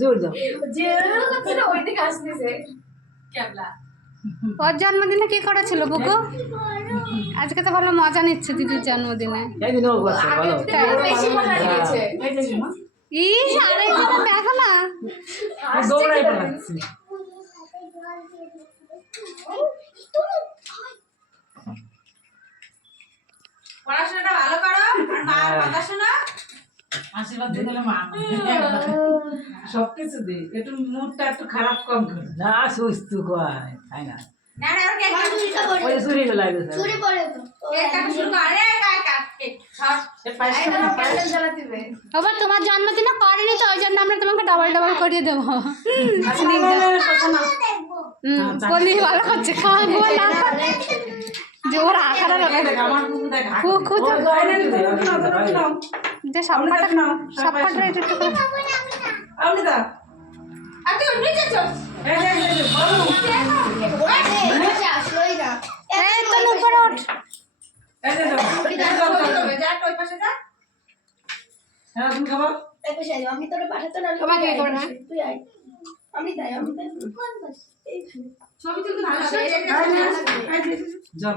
জোর দাও ওইদিকে আসতেছে ক্যাবলা। ওর জন্মদিনে কি করেছিল বুকু? আজকে তো ভালো মজা নিচ্ছে দিদির জন্মদিনে। সেদিন ও করছে ভালো বেশি মজা নিয়েছে। ইস আরেকজনের দেখো না। দৌড়াই পালাচ্ছে পড়াশোনাটা ভালো করো আর মার কথা শোনো। আশীর্বাদ দিয়ে দিলে মা সবকিছু দিই, একটু মুডটা একটু খারাপ কম করে। না সুস্থ কয় তাই না না না ওর কেক কাটো। ওই চুরি লাগছে চুরি পড়ে তো কেক কাটো শুরু কর। রে কাট কাট কেক সব এই তো ক্যান্ডেল জ্বালাতে হবে। আবার তোমার জন্মদিনে করেনি তো ওই জন্য আমরা তোমাকে ডবল ডবল করিয়ে দেবো। বলি ভালো করছে খাওয়া খাওয়া না যে ওর আকারে আমার মুখ দেখ যে সবকটা সবকটা একটু একটু করে আপনি দা আর তুই নিচে চল। আসলোই না এই তো উপরে ওঠ। যা ওই পাশে যা। হ্যাঁ তুমি খাবার আমি তোরে পাঠাতে না তোমাকে কি করবে? তুই আয় আমি তাই ছবি তুলতে ভালো লাগে। জল